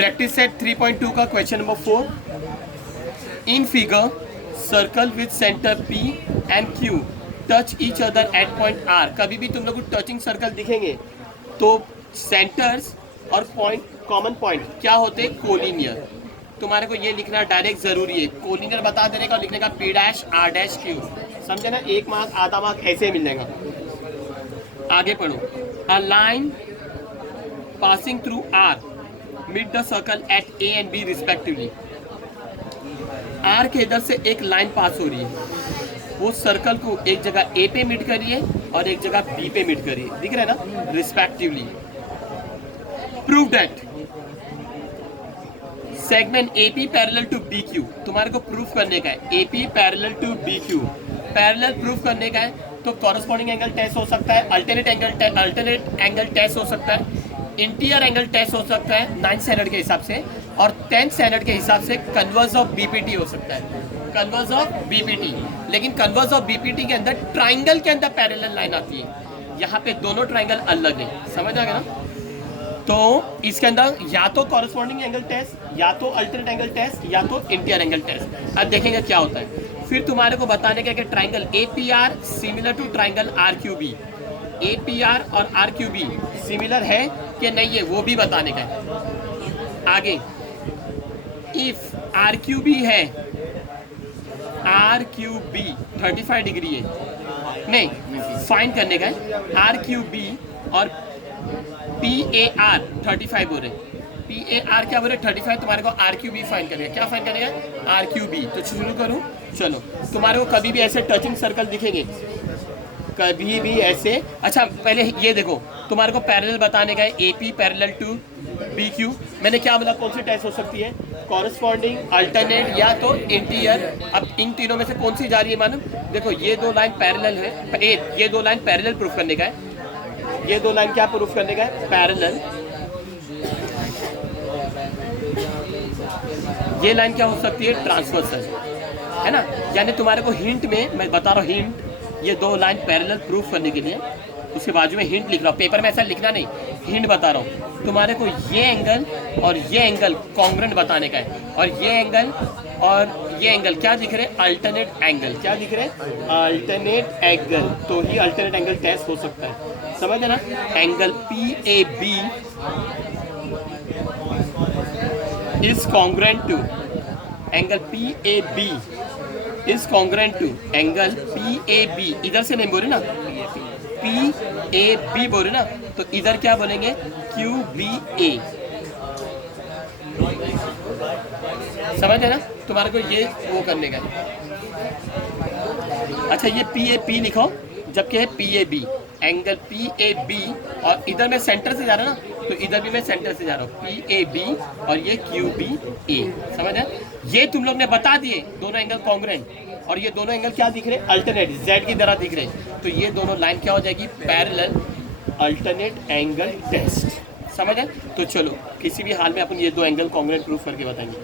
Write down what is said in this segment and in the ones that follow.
Practice set 3.2 का question number 4। In figure circle with centre P and Q touch each other at point R। कभी भी तुम लोग को टचिंग सर्कल दिखेंगे तो सेंटर्स और पॉइंट, कॉमन पॉइंट क्या होते हैं? कोलिनियर। तुम्हारे को ये लिखना डायरेक्ट जरूरी है। कोलिनियर बता देने का, लिखने का P dash R dash Q। समझे ना? 1 मार्क आधा मार्क ऐसे ही मिल जाएगा। आगे पढ़ो। A line passing through R meet the circle at A and B respectively. R के इधर से एक लाइन पास हो रही है, वो सर्कल को एक जगह A पे मीट करी है और एक जगह B पे मीट करी है। दिख रहा है ना? Respectively. Prove that segment AP parallel to BQ। तुम्हारे को प्रूफ करने का है AP parallel to BQ। Parallel proof करने का है तो कॉरेस्पॉन्डिंग एंगल टेस्ट हो सकता है, अल्टरनेट एंगल टेस्ट हो सकता है, इंटीरियर एंगल टेस्ट हो सकता है 9th स्टैंडर्ड के हिसाब से, और 10th स्टैंडर्ड के हिसाब से कन्वर्स ऑफ BPT हो सकता है। कन्वर्स ऑफ BPT, लेकिन कन्वर्स ऑफ BPT के अंदर ट्राइंगल के अंदर पैरेलल लाइन आती है। यहाँ पे दोनों ट्राइंगल अलग है। समझ आ गया ना? तो इसके अंदर या तो कॉरेस्पॉन्डिंग एंगल टेस्ट, या तो अल्टरनेट एंगल टेस्ट, या तो इंटीरियर एंगल टेस्ट। अब देखेंगे क्या होता है। फिर तुम्हारे को बताने का कि triangle APR similar to triangle RQB। APR और RQB सिमिलर है कि नहीं है वो भी बताने का है। आगे इफ RQB है, RQB 35 डिग्री है, नहीं फाइंड करने का है। RQB और PAR 35 बोल रहे। PAR क्या बोल रहे? 35। तुम्हारे को RQB फाइंड करेगा। क्या फाइंड करेगा? RQB। तो शुरू करूँ? चलो। तुम्हारे को कभी भी ऐसे टचिंग सर्कल दिखेंगे, कभी भी ऐसे। अच्छा पहले ये देखो, तुम्हारे को पैरेलल बताने का है AP पैरेलल टू BQ। मैंने क्या बोला? कौन सी टेस्ट हो सकती है? कॉरेस्पॉन्डिंग, अल्टरनेट, या तो इंटीरियर। अब इन तीनों में से कौन सी जा रही है मालूम? देखो ये दो लाइन पैरेलल है, ये दो लाइन पैरेलल प्रूफ करने का है। ये दो लाइन क्या प्रूफ करने का है? पैरेलल। ये लाइन क्या हो सकती है? ट्रांसवर्सल, है ना? यानी तुम्हारे को हिंट में मैं बता रहा हूँ, हिंट ये दो लाइन पैरेलल प्रूफ करने के लिए उसके बाजू में हिंट लिख रहा हूँ। पेपर में ऐसा लिखना नहीं, हिंट बता रहा हूँ। तुम्हारे को ये एंगल और ये एंगल कॉन्ग्रुएंट बताने का है, और ये एंगल और ये एंगल क्या दिख रहे? Alternate angle. क्या दिख रहे? Alternate angle. तो ही अल्टरनेट एंगल टेस्ट हो सकता है। समझ ना? Angle PAB is congruent to angle PAB is congruent to angle PAB। इधर से नहीं बोले ना, PAB बोले ना, तो इधर क्या बोलेंगे? QBA। समझ है ना? तुम्हारे को ये वो करने का है। अच्छा ये PAP लिखो, जबकि है PAB। एंगल PAB, और इधर मैं सेंटर से जा रहा ना, तो इधर भी मैं सेंटर से जा रहा हूँ। PAB और ये QBA। समझ है? ये तुम लोग ने बता दिए दोनों एंगल कॉन्ग्रुएंट, और ये दोनों एंगल क्या दिख रहे? अल्टरनेट, Z की तरह दिख रहे। तो ये दोनों लाइन क्या हो जाएगी? Parallel alternate angle test. समझ है? तो चलो किसी भी हाल में अपन ये दो एंगल कॉन्ग्रुएंट प्रूफ करके बताएंगे।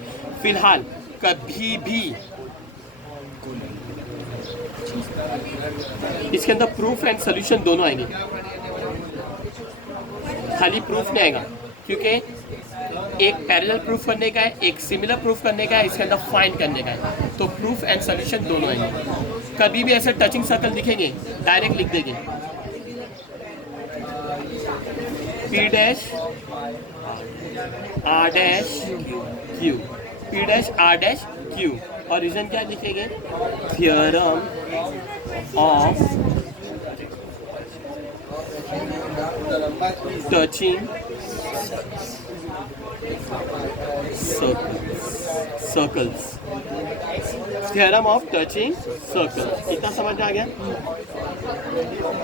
फिलहाल कभी भी इसके अंदर प्रूफ एंड सोल्यूशन दोनों आएंगे, खाली प्रूफ नहीं आएगा, क्योंकि एक पैरेलल प्रूफ करने का है, एक सिमिलर प्रूफ करने का है, इसके अंदर फाइंड करने का है। तो प्रूफ एंड सोल्यूशन दोनों आएंगे। कभी भी ऐसे टचिंग सर्कल दिखेंगे डायरेक्ट लिख देंगे P dash R dash Q, P dash R dash Q, और रीजन क्या लिखेंगे? Theorem of touching circles. Theorem of touching circle. इतना समझ में आ गया?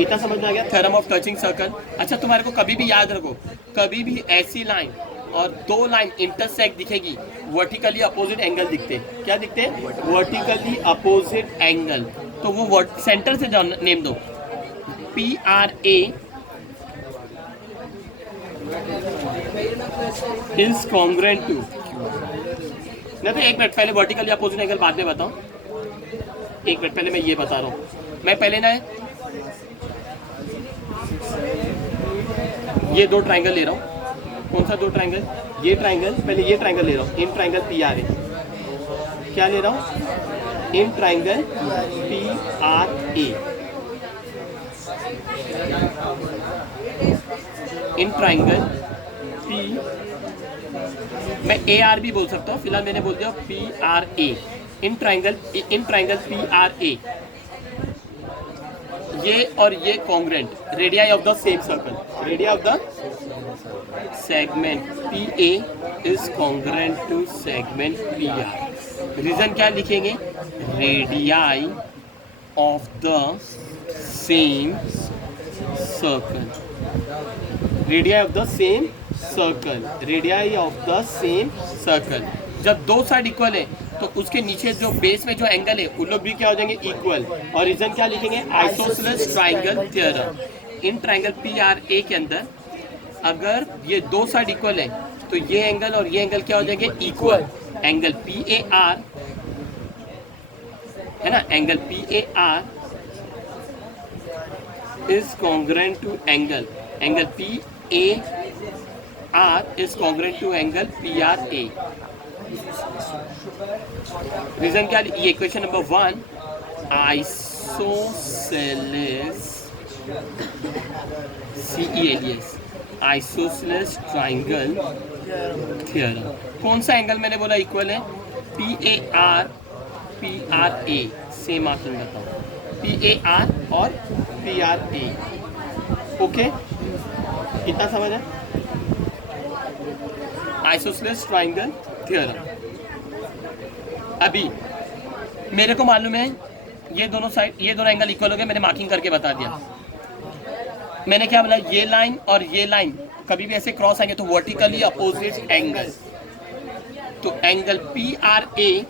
इतना समझ में आ गया? Theorem of touching circle. अच्छा तुम्हारे को कभी भी याद रखो, कभी भी ऐसी लाइन और दो लाइन इंटरसेक्ट दिखेगी, वर्टिकली अपोजिट एंगल दिखते। क्या दिखते? Vertically opposite angle. तो वो सेंटर से जाओ, नेम दो PRA इज कॉन्ग्रुएंट टू। नहीं तो एक मिनट पहले वर्टिकली अपोजिट एंगल बाद में बताओ। एक मिनट पहले मैं ये बता रहा हूँ। मैं पहले ना ये दो ट्राइंगल ले रहा हूँ, कौन सा दो ट्राइंगल? ये ट्राइंगल, पहले ये ट्राइंगल ले रहा हूँ, इन ट्राइंगल पी आर ए। क्या ले रहा हूँ? इन triangle P R A. In triangle P, मैं ए आर भी बोल सकता हूँ, फिलहाल मैंने बोल दिया P R A. In triangle P R A, ये और ये congruent, radii of the same circle, radii of the segment P A is congruent to segment P R. Reason क्या लिखेंगे? Radii of the same circle, radii of the same circle, radii of the same circle. जब दो side equal है तो उसके नीचे जो base में जो एंगल है उन लोग भी क्या हो जाएंगे? इक्वल। और रीजन क्या लिखेंगे? Isosceles triangle theorem. In triangle P R A के अंदर अगर ये दो साइड इक्वल है तो ये एंगल और ये एंगल क्या हो जाएंगे? Equal. Angle P A R है ना, angle P A R is congruent to angle P A R is congruent to angle P R A. Reason क्या? ये equation number 1, isosceles CELS, isosceles triangle theorem. कौन सा angle मैंने बोला equal है? PAR PRA, same marking बताओ, PAR और PRA। Okay, कितना समझ है? Isosceles triangle theorem. अभी मेरे को मालूम है ये दोनों साइड, ये दोनों एंगल इक्वल हो गए, मैंने मार्किंग करके बता दिया। मैंने क्या बोला? ये लाइन और ये लाइन कभी भी ऐसे क्रॉस आएंगे तो वर्टिकली अपोजिट एंगल, तो angle PRA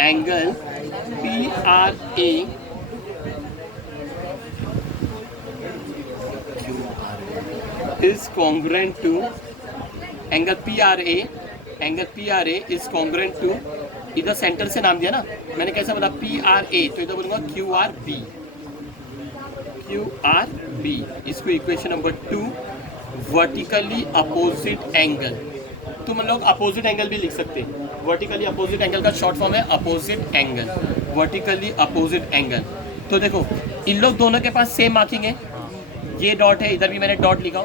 angle PRA is congruent to angle PRA is congruent to, इधर सेंटर से नाम दिया ना मैंने, कैसा बोला? PRA, तो इधर बोलूँगा QRB। इसको equation number 2, vertically opposite angle. तुम लोग अपोजिट एंगल भी लिख सकते हैं, वर्टिकली अपोजिट एंगल का शॉर्ट फॉर्म है opposite angle, vertically opposite angle. तो देखो इन लोग दोनों के पास सेम मार्किंग है, ये डॉट है, इधर भी मैंने डॉट लिखा।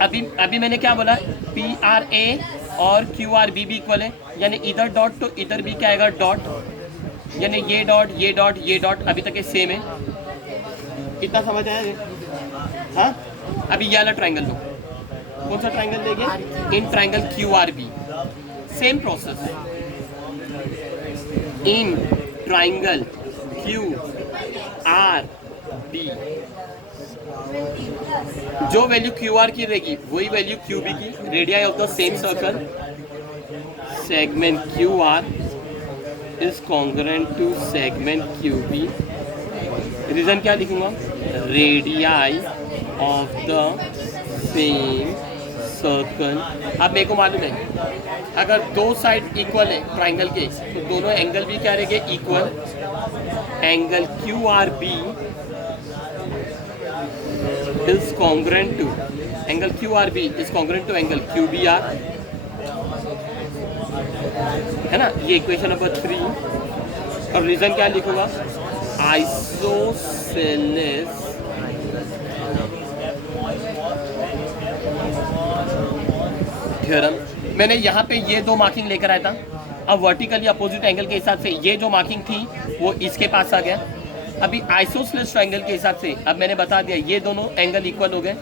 अभी मैंने क्या बोला? PRA और QRB भी इक्वल है, यानी इधर डॉट तो इधर भी क्या आएगा? डॉट, यानी ये डॉट ये डॉट ये डॉट अभी तक ये सेम है। कितना समझ आया? हाँ, अभी ये वाला ट्राइंगल लो, कौन सा ट्राइंगल लेंगे? In triangle QRB, same process. In triangle QRB जो वैल्यू QR की रहेगी वही वैल्यू QB की, radii of the same circle, segment QR is congruent to segment QB। Reason क्या लिखूंगा? Radii of the same circle. अब मेरे को मालूम है अगर दो साइड इक्वल है ट्राइंगल के तो दोनों एंगल भी क्या रहेंगे? Equal. Angle QRB is congruent to, angle QRB is congruent to angle QBR, है ना? ये इक्वेशन नंबर 3। और रीजन क्या लिखूंगा? Isosceles theorem. मैंने यहाँ पे ये दो मार्किंग लेकर आया था, अब वर्टिकली अपोजिट एंगल के हिसाब से ये जो मार्किंग थी वो इसके पास आ गया। अभी आइसोसेलेस ट्रायंगल के हिसाब से अब मैंने बता दिया ये दोनों एंगल इक्वल हो गए,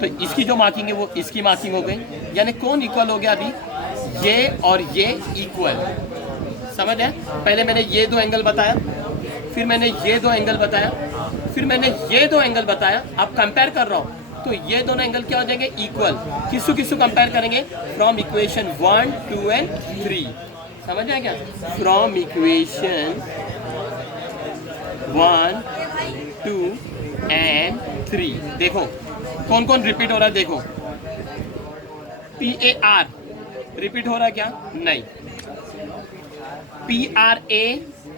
तो इसकी जो मार्किंग है वो इसकी मार्किंग हो गई, यानी कौन इक्वल हो गया? अभी ये और ये इक्वल। समझ है? पहले मैंने ये दो एंगल बताया, फिर मैंने ये दो एंगल बताया, फिर मैंने ये दो एंगल बताया। अब कंपेयर कर रहा हूँ तो ये दोनों एंगल क्या हो जाएंगे? इक्वल। किसको किसको कंपेयर करेंगे? From equation 1, 2 and 3। समझ आया क्या? From equation 1, 2 and 3। देखो कौन कौन रिपीट हो रहा है? देखो PAR रिपीट हो रहा है क्या? नहीं।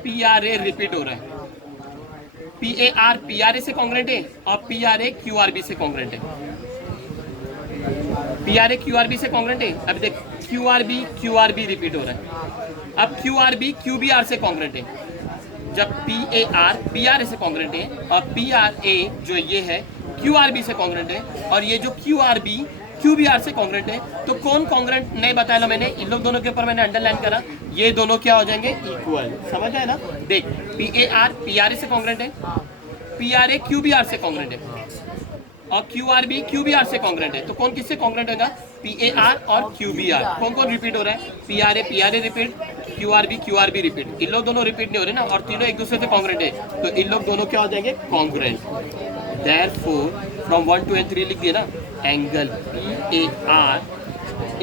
PRA रिपीट हो रहा है। P A R P R A से कॉन्ग्रेंट है और P R A Q R B से कॉन्ग्रेंट है। P R A Q R B से कॉन्ग्रेंट है। अभी देख क्यू आर बी रिपीट हो रहा है। अब क्यू आर बी आर से कॉन्ग्रेंट है। जब P A R P R A से कॉन्ग्रेंट है और पी आर ए जो ये है क्यू आर बी से कॉन्ग्रेंट है और ये जो Q R B Q B R से कॉन्ग्रेंट है, तो कौन कॉन्ग्रेंट नहीं बताया लो मैंने, इन लोग दोनों के ऊपर मैंने अंडरलाइन करा, ये दोनों क्या हो जाएंगे, इक्वल। समझ आए ना? देख P A R P R A से कॉन्ग्रेंट है, P R A Q B R से कॉन्ग्रेंट है और Q R B Q B R से कॉन्ग्रेंट है। तो कौन किससे कॉन्ग्रेंट होगा? पी ए आर और क्यू बी आर। कौन कौन रिपीट हो रहा है? P R A repeat, Q R B repeat. इन लोग दोनों रिपीट नहीं हो रहे ना और तीनों एक दूसरे से कॉन्ग्रेंट है, तो इन लोग दोनों क्या हो जाएंगे, कॉन्ग्रेंट। Therefore, from 1, 2 and 3 लिख दिए ना, angle P A R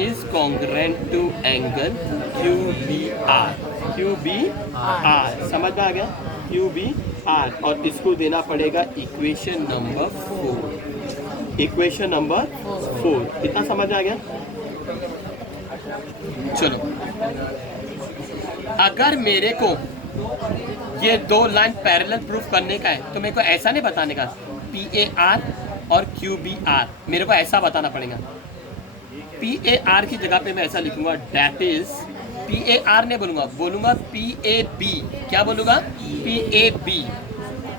is congruent to angle Q B R. Q B R समझ में आ गया? Q B R. और इसको देना पड़ेगा इक्वेशन नंबर 4। इक्वेशन नंबर 4 इतना समझ में आ गया? चलो, अगर मेरे को ये दो लाइन पैरेलल प्रूफ करने का है तो मेरे को ऐसा नहीं बताने का पी ए आर और क्यू बी आर, मेरे को ऐसा बताना पड़ेगा। पी ए आर की जगह पे मैं ऐसा लिखूंगा, that is P A are नहीं बोलूंगा पी ए बी। क्या बोलूंगा? पी ए बी,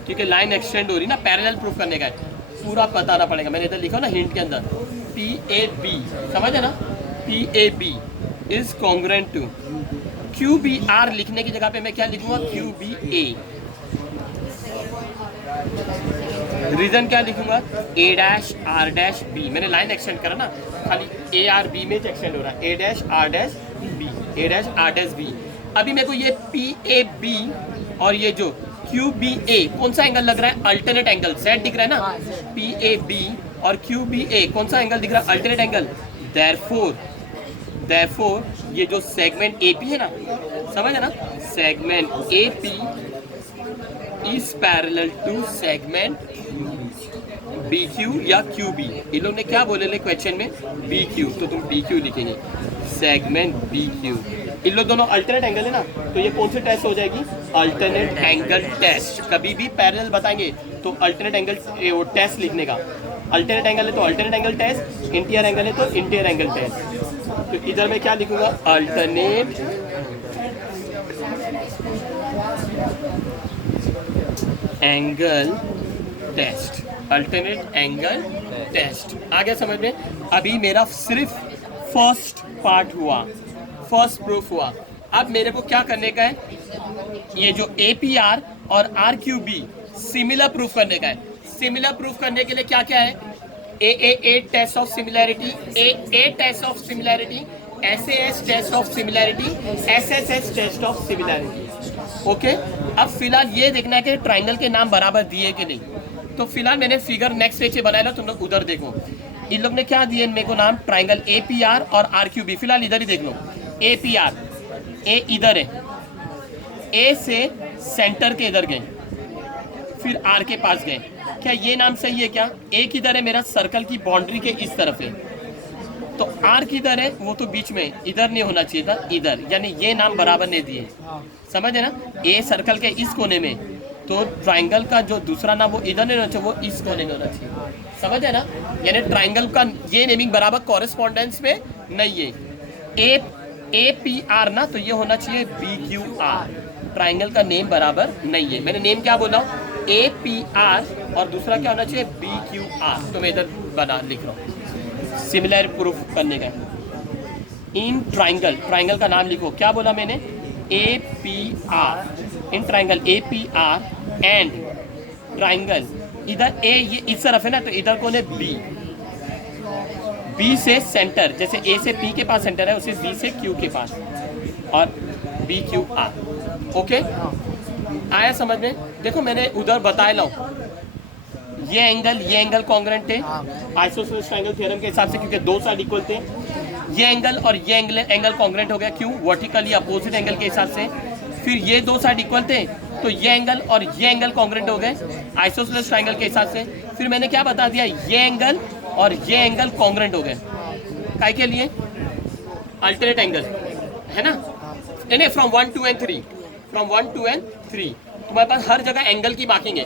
क्योंकि लाइन एक्सटेंड हो रही ना, पैरेलल प्रूफ करने का है, पूरा बताना पड़ेगा। मैंने इधर लिखा ना हिंट के अंदर, पी ए बी, समझ है ना? P A B is congruent to Q B R. लिखने की जगह पे मैं क्या लिखूंगा? क्यू बी ए। रीजन क्या लिखूंगा? A dash R dash B. मैंने लाइन एक्सटेंड करा ना, खाली ए आर बी में एक्सटेंड हो रहा है, A dash R dash B, A dash R dash B. अभी मेरे को ये पी ए बी और ये जो क्यू बी ए कौन सा एंगल लग रहा है? Alternate angle. सेट दिख रहा है ना? पी ए बी और क्यू बी ए कौन सा एंगल दिख रहा है? Alternate angle. देयरफॉर ये जो सेगमेंट ए पी है ना, समझ है ना? Segment A P is parallel to segment B Q या क्यू बी। इन लोग ने क्या बोले ले क्वेश्चन में? बी क्यू, तो तुम बी क्यू लिखेंगे, सेगमेंट बी क्यू। इन लोग दोनों अल्टरनेट एंगल है ना, तो ये कौन सी टेस्ट हो जाएगी? Alternate angle test. कभी भी पैरेलल बताएंगे तो अल्टरनेट एंगल वो टेस्ट लिखने का। अल्टरनेट एंगल है तो alternate angle test, interior angle है तो इंटीरियर एंगल टेस्ट। तो इधर मैं क्या लिखूंगा? Alternate angle test, alternate angle test. आ गया समझ में? अभी मेरा सिर्फ फर्स्ट पार्ट हुआ, फर्स्ट प्रूफ हुआ। अब मेरे को क्या करने का है? ये जो ए पी आर और R Q B similar proof करने का है। सिमिलर प्रूफ करने के लिए क्या क्या है? A test of similarity, A test of similarity, S test of similarity, S test of similarity. Okay, अब फिलहाल ये देखना है कि ट्राइंगल के नाम बराबर दिए कि नहीं। तो फिलहाल मैंने फिगर नेक्स्ट पेज पे बनाया ना, तुम लोग उधर देखो। इन लोग ने क्या दिए मेरे को नाम? ट्राइंगल ए पी आर और आर क्यू बी। फिलहाल इधर ही देख लो, ए पी आर, ए इधर है, ए से सेंटर के इधर गए, फिर आर के पास गए। क्या ये नाम सही है क्या? ए किधर है? मेरा सर्कल की बाउंड्री के इस तरफ है, तो आर किधर है? वो तो बीच में, इधर नहीं होना चाहिए था, इधर। यानी ये नाम बराबर नहीं दिए, समझ है ना? ए सर्कल के इस कोने में, तो ट्राइंगल का जो दूसरा नाम वो इधर नहीं होना चाहिए, वो इस कोने में होना चाहिए, समझ है ना? यानी ट्राइंगल का ये नेमिंग बराबर कॉरेस्पॉन्डेंस में नहीं है। ए पी आर ना, तो ये होना चाहिए बी क्यू आर। ट्राइंगल का नेम बराबर नहीं है। मैंने नेम क्या बोला? ए पी आर और दूसरा क्या होना चाहिए? B Q R. तो मैं इधर बना लिख रहा हूँ, सिमिलर प्रूफ करने का। इन ट्राइंगल, ट्राइंगल का नाम लिखो, क्या बोला मैंने? ए P are. In triangle A P R and triangle इधर ए ये इस तरफ है ना, तो इधर कौन है? बी। बी से सेंटर, जैसे ए से पी के पास सेंटर है, उसे बी से क्यू के पास, और बी क्यू आर। ओके, आया समझ में? देखो मैंने उधर बताया लो, ये एंगल कॉन्ग्रेंट है आइसोसेलेस ट्रायंगल थ्योरम के हिसाब से, क्योंकि दो साइड इक्वल थे। ये एंगल और ये एंगल कॉन्ग्रेंट हो गया, क्यों? वर्टिकली अपोजिट एंगल के हिसाब से। फिर ये दो साइड इक्वल थे, तो ये एंगल और ये एंगल कॉन्ग्रेंट हो गए आइसोसेलेस ट्रायंगल के हिसाब से। फिर मैंने क्या बता दिया? ये एंगल और ये एंगल कॉन्ग्रेंट हो गए। काय के लिए? अल्टरनेट एंगल है ना? नहीं, फ्रॉम 1, 2 and 3, फ्रॉम 1, 2 and 3 तुम्हारे पास हर जगह एंगल की मार्किंग है।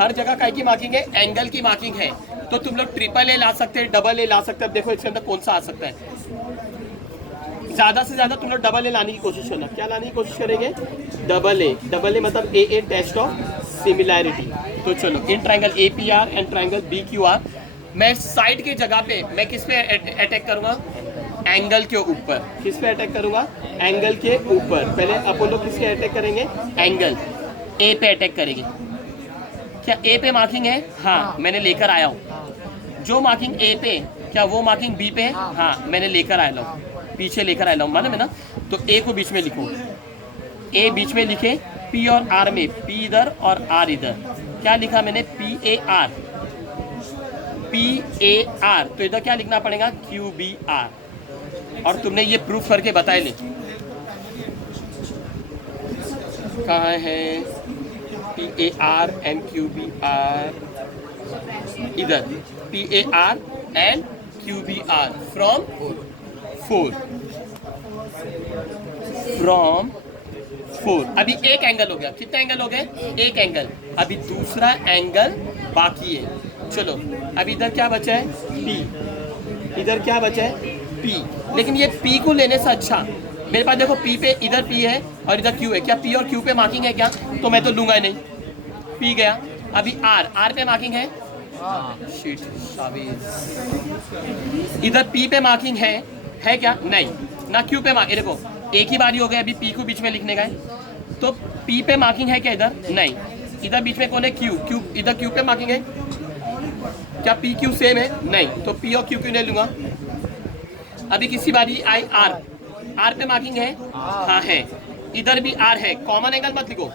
हर जगह काय की मार्किंग है, एंगल की मार्किंग है। तो तुम लोग ट्रिपल ए ला सकते हैं, डबल ए ला सकते हैं। अब देखो इसके अंदर कौन सा आ सकता है। ज्यादा से ज्यादा तुम लोग डबल ए लाने की कोशिश करना। क्या लाने की कोशिश करेंगे? Double A. डबल ए मतलब ए टेस्ट ऑफ सिमिलैरिटी। तो चलो, in triangle A P R and triangle B Q R, मैं साइड की जगह पे मैं किस पे अटैक करूंगा? एंगल के ऊपर। किस पे अटैक करूंगा? एंगल के ऊपर। पहले अपन लोग किसके अटैक करेंगे? एंगल ए पे अटैक करेंगे। क्या ए पे मार्किंग है? हाँ, मैंने लेकर आया हूँ। जो मार्किंग ए पे, क्या वो मार्किंग बी पे? हाँ, मैंने लेकर आया हूँ, पीछे लेकर आया हूँ, मालूम है ना? तो ए को बीच में लिखो, ए बीच में लिखे, पी और आर में, पी इधर और आर इधर। क्या लिखा मैंने? P A R, P A R. तो इधर क्या लिखना पड़ेगा? Q B R. और तुमने ये प्रूफ करके बताए। ले कहाँ है? P A R and Q B R, इधर P A R and Q B R from 4, from 4। अभी एक एंगल हो गया। कितना एंगल हो गए? एक एंगल। अभी दूसरा एंगल बाकी है। चलो, अभी इधर क्या बचा है? P। इधर क्या बचा है? P। लेकिन ये P को लेने से अच्छा मेरे पास देखो, P पे इधर P है और इधर Q है। क्या P और Q पे मार्किंग है क्या? तो मैं तो लूंगा ही नहीं, P गया। अभी R पे मार्किंग है? शिट, इधर P पे मार्किंग है क्या? नहीं ना। Q पे मार्किंग, देखो एक ही बारी हो गया। अभी P को बीच में लिखने का है। तो P पे मार्किंग है क्या? इधर नहीं। इधर बीच में कौन है? Q। इधर Q पे मार्किंग है क्या? P Q सेम है? नहीं। तो P और Q क्यों नहीं लूंगा? अभी किसी बारी आई R पे मार्किंग है? हाँ है। इधर भी R है। कॉमन एंगल मत लिखो,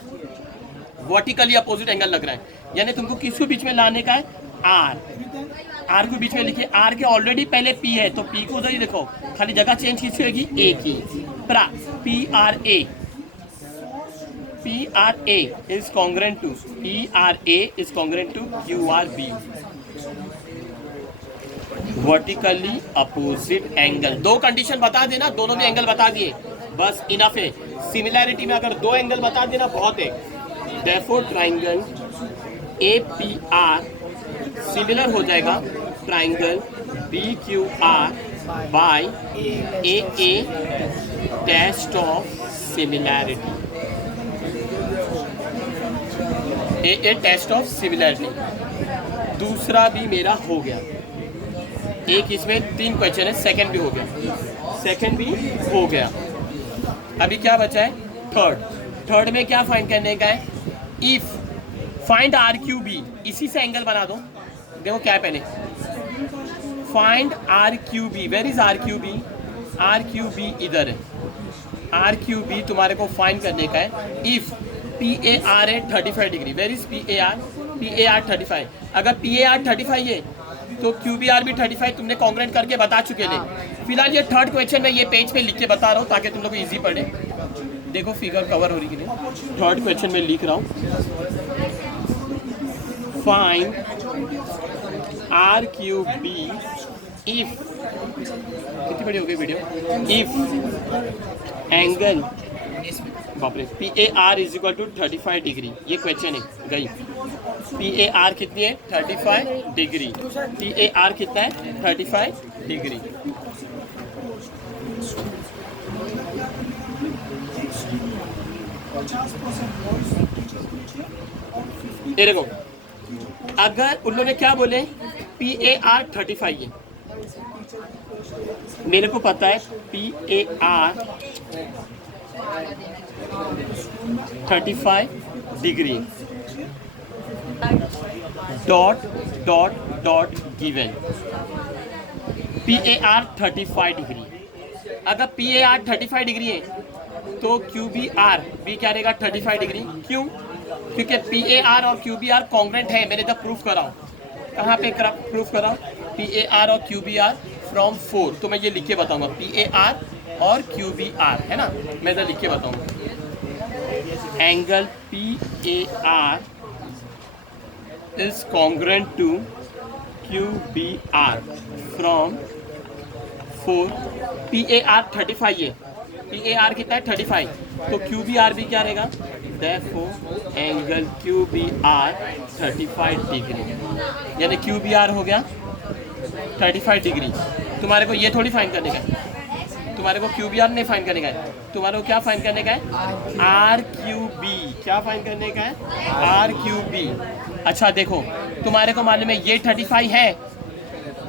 वर्टिकली अपोजिट एंगल लग रहा है। यानी तुमको किसको बीच में लाने का है? R को बीच में लिखिए। R के ऑलरेडी पहले P है, तो P को उधर ही देखो, खाली जगह चेंज किसकी होगी? A की। P R A, P R A is congruent to, P R A is congruent to Q R B। Vertically opposite angle. दो कंडीशन बता देना, दोनों भी एंगल बता दिए, बस इनफ है। सिमिलैरिटी में अगर दो एंगल बता देना बहुत है। Therefore triangle A P R similar हो जाएगा triangle B Q R by a test of similarity. A test of similarity. दूसरा भी मेरा हो गया। एक इसमें 3 क्वेश्चन है, सेकंड भी हो गया, सेकंड भी हो गया। अभी क्या बचा है? थर्ड में क्या फाइंड करने का है? If find R Q B. इसी से एंगल बना दो। देखो क्या है पहले, find R Q B. Where is R Q B? R Q B इधर है। आर क्यू बी तुम्हारे को फाइंड करने का है। इफ पी ए आर है 35 degree. Where is P A R? P A R 35। अगर पी ए आर 35 है तो क्यू बी आर भी 35 तुमने कॉन्ग्रेंट करके बता चुके थे। फिलहाल ये थर्ड क्वेश्चन में ये पेज पे लिख के बता रहा हूँ ताकि तुम लोग को ईजी पड़े। देखो फिगर कवर हो रही कि नहीं। थर्ड क्वेश्चन में लिख रहा हूँ, find R Q B if, कितनी बड़ी हो गई वीडियो? इफ एंगल, बाप रे, P A R is equal to 35 degree. ये क्वेश्चन है गई। पी ए आर कितनी है? 35 डिग्री। पी ए आर कितना है? 35 डिग्री। ये देखो, अगर उन्होंने क्या बोले? पी ए आर 35 है। मेरे को पता है P A R 35 degree dot dot dot given. P A R 35 degree. अगर पी ए आर 35 डिग्री है तो क्यू बी आर भी क्या रहेगा? 35 डिग्री। क्यों? क्योंकि पी ए आर और क्यू बी आर कॉन्ग्रेंट है। मैंने जब प्रूफ कराऊँ, कहाँ पे प्रूफ कराऊँ? पी ए आर और क्यू बी आर फ्रॉम 4। तो मैं ये लिख के बताऊँगा, पी ए आर और क्यू बी आर है ना, मैं इधर लिख के बताऊँगा। Angle P A are is congruent to QBR from 4। PAR 35 है, PAR कितना है? 35। तो QBR भी क्या रहेगा? Therefore angle Q B R 35 degree, यानी क्यू बी आर हो गया 35 डिग्री। तुम्हारे को ये थोड़ी फाइंड करने का है, तुम्हारे को क्यू बी आर नहीं फाइंड करने का है, तुम्हारे को क्या फाइंड करने का है, आर क्यू बी। क्या फाइंड करने का है, आर क्यू बी। अच्छा देखो, तुम्हारे को मालूम है ये 35 है,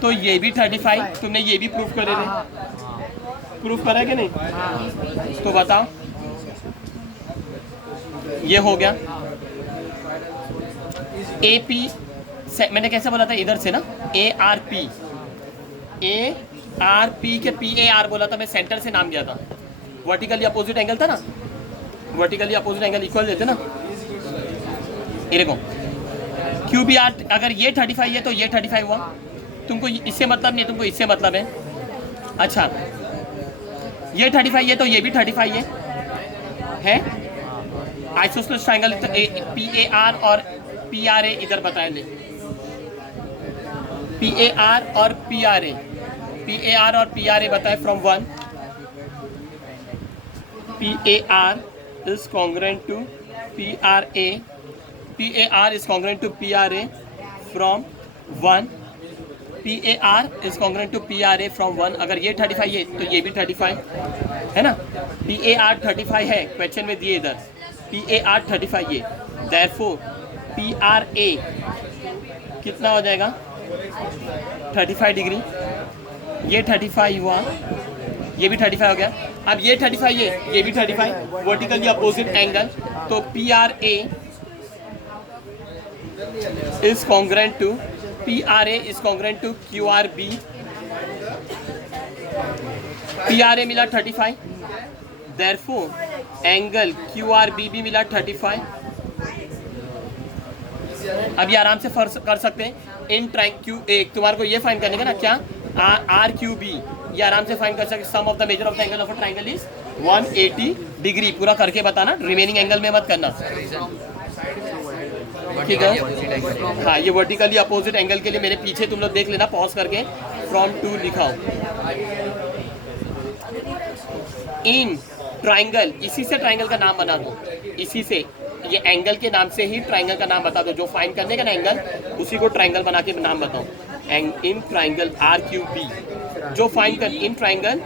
तो ये भी 35, तुमने ये भी प्रूफ करे थे, प्रूफ करा है कि नहीं? तो बताओ, ये हो गया ए पी। मैंने कैसे बोला था इधर से ना, ए R P, A R P के पी ए आर बोला था मैं, सेंटर से नाम दिया था। वर्टिकली अपोजिट एंगल था ना, वर्टिकली अपोजिट एंगल इक्वल देते ना। ये देखो क्यू बी आर, अगर ये 35 है तो ये 35 हुआ। तुमको इससे मतलब नहीं, तुमको इससे मतलब है। अच्छा ये 35 है तो ये भी 35 है। Isosceles triangle P A R और पी आर ए इधर बताए नहीं, पी ए आर और P R A, P A R और पी आर ए बताए from 1, P A R is congruent to P R A, P A R is congruent to P R A from 1, P A R is congruent to P R A from 1। अगर ये 35 है तो ये भी 35 है ना, P A R 35 है, question में दिए इधर पी ए आर 35 है, देयरफॉर पी आर ए कितना हो जाएगा 35 डिग्री। ये 35 हुआ, ये भी 35 हो गया। अब ये 35 है, ये भी 35, वर्टिकली अपोजिट एंगल, तो P R A is congruent to, P R A is congruent to Q R B. P R A मिला 35, therefore angle Q R B भी मिला 35। अभी आराम से कर सकते हैं इन क्यू एक, तुम्हारे को ये फाइंड करने का ना, क्या आर क्यू बी, ये आराम से फाइंड कर सकते। Sum of the measure of the angle of a triangle is 180 degree. पूरा करके बताना, रिमेनिंग एंगल में मत करना, ठीक है? हाँ, ये वर्टिकली अपोजिट एंगल के लिए मेरे पीछे तुम लोग देख लेना, पॉज करके फ्रॉम 2 लिखाओ। इन ट्रायंगल, इसी से ट्रायंगल का नाम बना दो, इसी से, ये एंगल के नाम से ही ट्रायंगल का नाम बता दो। जो फाइंड करने का ना एंगल, उसी को ट्रायंगल बना के नाम बताओ। In triangle R Q B, जो फाइंड कर, in triangle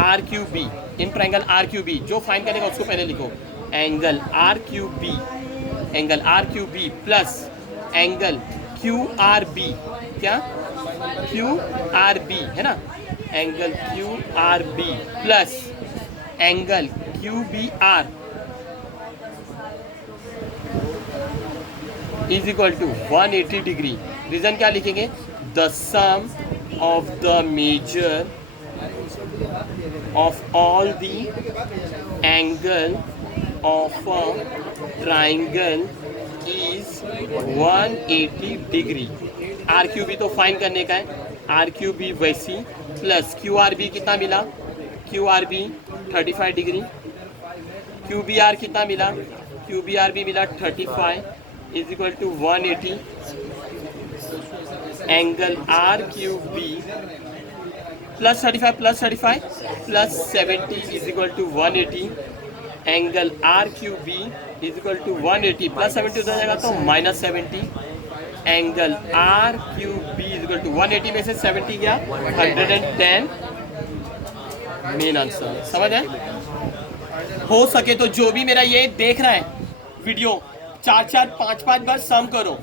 R Q B, in triangle R Q B, जो फाइंड करेगा उसको पहले लिखो, angle R Q B, angle R Q B plus angle Q R B, क्या क्यू आर बी है ना, angle Q R B plus angle Q B R is equal to 180 degree. Reason क्या लिखेंगे, the sum of the measure of all the angle of a triangle is 180 degree. R Q B तो find करने का है, R Q B वैसी plus Q R B कितना मिला, Q R B 35 degree, Q B R कितना मिला, Q B R B मिला 35 is equal to 180। Angle R Q B plus 35 plus 35 plus 70 is equal to 180। Angle R Q B is equal to 180 plus 70 हो जाएगा तो minus 70। Angle R Q B is equal to 180 में से 70 गया 110। Main answer समझ है? हो सके तो जो भी मेरा ये देख रहा है वीडियो 4-4 5-5 बार सम करो,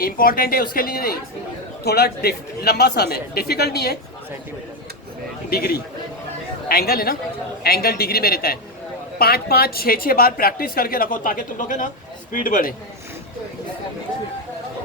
इंपॉर्टेंट है उसके लिए नहीं, थोड़ा लंबा सम है, डिफिकल्ट नहीं है। डिग्री एंगल है ना, एंगल डिग्री में रहता है। 5-5 6-6 बार प्रैक्टिस करके रखो ताकि तुम लोग है ना स्पीड बढ़े।